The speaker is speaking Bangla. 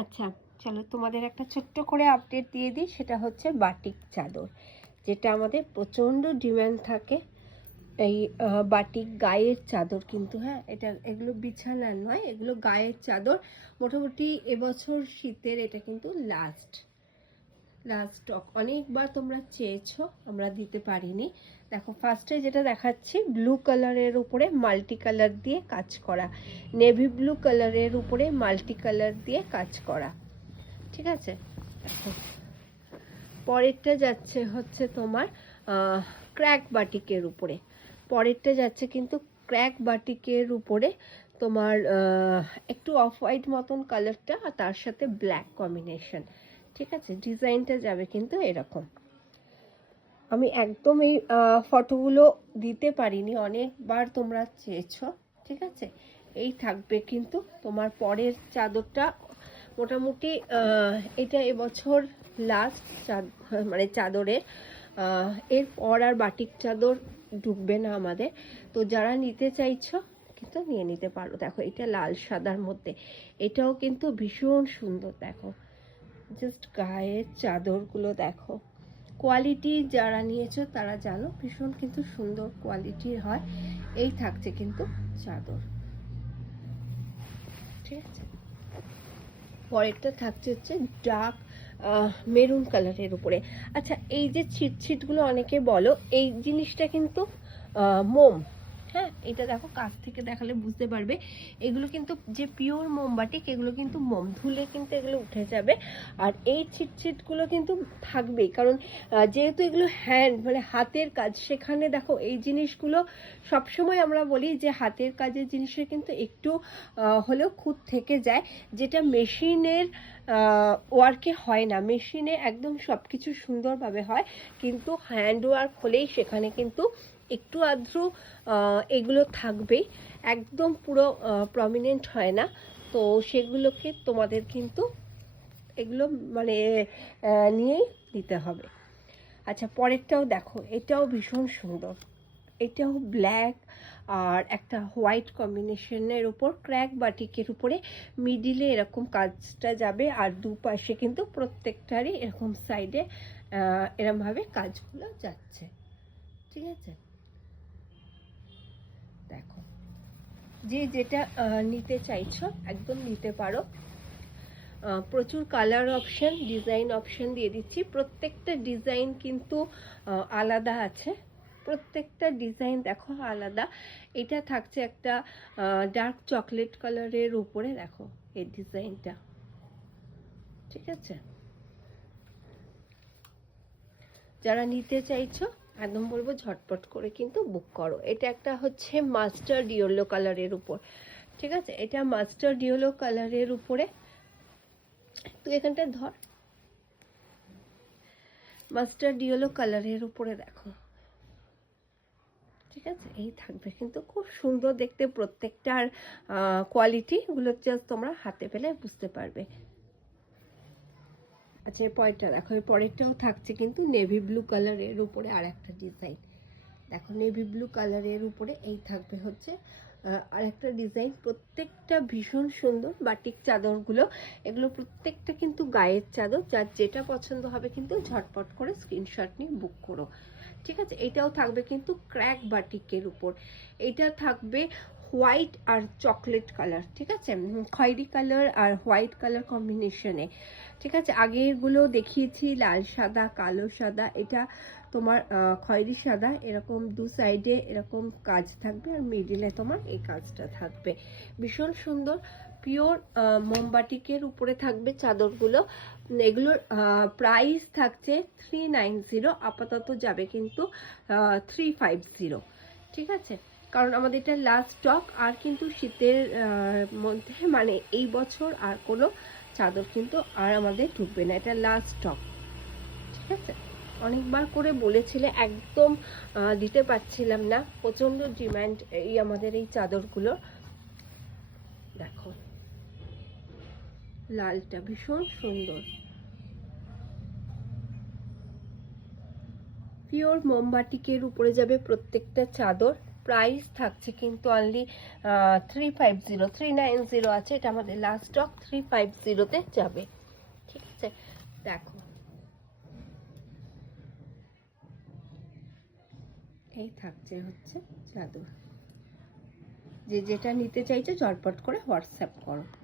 আচ্ছা, চলো তোমাদের একটা ছোট্ট করে আপডেট দিয়ে দিই। সেটা হচ্ছে বাটিক চাদর, যেটা আমাদের প্রচণ্ড ডিমান্ড থাকে। এই বাটিক গায়ের চাদর কিন্তু, হ্যাঁ, এগুলো বিছানার নয়, এগুলো গায়ের চাদর। মোটামুটি এবছর শীতের এটা কিন্তু লাস্ট স্টক। অনেকবার তোমরা চেয়েছো, আমরা দিতে পারিনি। দেখো, ফার্স্টে যেটা দেখাচ্ছি ব্লু কালারের উপরে মাল্টি কালার দিয়ে কাজ করা, নেভি ব্লু কালারের উপরে মাল্টি কালার দিয়ে কাজ করা, ঠিক আছে। দেখো, পরেরটা যাচ্ছে হচ্ছে তোমার ক্র্যাক বাটিকের উপরে। পরেরটা যাচ্ছে কিন্তু ক্র্যাক বাটিকের উপরে তোমার একটু অফ হোয়াইট মতন কালারটা, আর তার সাথে ব্ল্যাক কম্বিনেশন, ঠিক আছে। ডিজাইনটা যাবে কিন্তু এরকম। আমি একদম এই ফটোগুলো দিতে পারিনি, অনেকবার তোমরা চেয়েছো, ঠিক আছে। এই থাকবে কিন্তু তোমার পরের চাদরটা। মোটামুটি এটা এবছর লাস্ট মানে চাদরের। এরপর আর বাটিক চাদর ঢুকবে না আমাদের। তো যারা নিতে চাইছো কিন্তু নিয়ে নিতে পারো। দেখো, এটা লাল সাদার মধ্যে, এটাও কিন্তু ভীষণ সুন্দর। দেখো, জাস্ট গায়ের চাদরগুলো দেখো, কোয়ালিটি যারা নিয়েছো তারা জানো, ভীষণ কিন্তু সুন্দর কোয়ালিটির হয়। এই থাকছে কিন্তু চাদর, ঠিক আছে। পরেরটা থাকছে হচ্ছে ডার্ক মেরুন কালারের উপরে। আচ্ছা, এই যে ছিটগুলো অনেকে বলো, এই জিনিসটা কিন্তু মোম। হ্যাঁ, এটা দেখো, কাছ থেকে দেখালে বুঝতে পারবে। এগুলো কিন্তু যে পিওর মোমবাটিক, এগুলো কিন্তু মোম, ধুলে কিন্তু এগুলো উঠে যাবে। আর এই ছিটগুলো কিন্তু থাকবেই, কারণ যেহেতু এগুলো হ্যান্ড মানে হাতের কাজ, সেখানে দেখো এই জিনিসগুলো সবসময় আমরা বলি যে হাতের কাজের জিনিসের কিন্তু একটু হলেও খুঁত থেকে যায়, যেটা মেশিনের ওয়ার্কে হয় না। মেশিনে একদম সব কিছু সুন্দরভাবে হয়, কিন্তু হ্যান্ড ওয়ার্ক হলেই সেখানে কিন্তু একটু আধটু এগুলো থাকবেই, একদম পুরো প্রমিনেন্ট হয় না। তো সেগুলোকে তোমাদের কিন্তু এগুলো মানে নিয়েই দিতে হবে। আচ্ছা, পরেরটাও দেখো, এটাও ভীষণ সুন্দর। এটাও ব্ল্যাক আর একটা হোয়াইট কম্বিনেশনের উপর, ক্র্যাক বাটিকের উপরে মিডিলে এরকম কাজটা যাবে, আর দুপাশে কিন্তু প্রত্যেকটারই এরকম সাইডে এরমভাবে কাজগুলো যাচ্ছে, ঠিক আছে। দেখো, যে যেটা নিতে চাইছো একদম নিতে পারো। প্রচুর কালার অপশন, ডিজাইন অপশন দিয়ে দিচ্ছি। প্রত্যেকটা ডিজাইন কিন্তু আলাদা আছে, প্রত্যেকটা ডিজাইন দেখো আলাদা। এটা থাকছে একটা ডার্ক চকলেট কালারের উপরে, দেখো এই ডিজাইনটা, ঠিক আছে। যারা নিতে চাইছো একদম বলবো ঝটপট করে কিন্তু বুক করো। এটা একটা হচ্ছে মাস্টার্ড ইয়েলো কালারের উপর, ঠিক আছে। এটা মাস্টার্ড ইয়েলো কালারের উপরে, তুই এখানটা ধর, মাস্টার্ড ইয়েলো কালারের উপরে দেখো, ঠিক আছে। এই থাকবে কিন্তু খুব সুন্দর দেখতে, প্রত্যেকটার কোয়ালিটি গুলো জাস্ট তোমরা হাতে পেলে বুঝতে পারবে। আচ্ছা, এই পরেরটা দেখো, এই পরেরটাও থাকছে কিন্তু নেভি ব্লু কালারের উপরে আর একটা ডিজাইন। দেখো, নেভি ব্লু কালারের উপরে এই থাকবে হচ্ছে আর একটা ডিজাইন। প্রত্যেকটা ভীষণ সুন্দর বাটিক চাদরগুলো, এগুলো প্রত্যেকটা কিন্তু গায়ের চাদর। যার যেটা পছন্দ হবে কিন্তু ঝটপট করে স্ক্রিনশট নিয়ে বুক করো, ঠিক আছে। এটাও থাকবে কিন্তু ক্র্যাক বাটিকের উপর। এটা থাকবে হোয়াইট আর চকলেট কালার, ঠিক আছে, খয়েরি কালার আর হোয়াইট কালার কম্বিনেশনে, ঠিক আছে। আগেরগুলো দেখিয়েছি লাল সাদা, কালো সাদা, এটা তোমার খয়েরি সাদা, এরকম দু সাইডে এরকম কাজ থাকবে, আর মিডিলে তোমার এই কাজটা থাকবে। ভীষণ সুন্দর পিওর মোমবাটিকের উপরে থাকবে চাদরগুলো। এগুলোর প্রাইস থাকছে 390, আপাতত যাবে কিন্তু 350, ঠিক আছে। কারণ আমাদের এটা লাস্ট স্টক, আর কিন্তু শীতের মধ্যে মানে এই বছর আর কোনো চাদর কিন্তু আর আমাদের ঢুকবে না, এটা লাস্ট স্টক, ঠিক আছে। অনেকবার করে বলেছিলে, একদম দিতে পারছিলাম না, প্রচন্ড ডিমান্ড এই আমাদের এই চাদরগুলো। দেখো, লালটা ভীষণ সুন্দর, পিওর মোমবাটিকের উপরে যাবে প্রত্যেকটা চাদর, প্রাইস থাকছে কিন্তু অনলি 350, 390 আছে। এটা আমাদের লাস্ট স্টক, 350-তে যাবে। ঠিক আছে, দেখো এই থাকছে হচ্ছে চাদর। যে যেটা নিতে চাইছো ঝটপট করে হোয়াটসঅ্যাপ করো।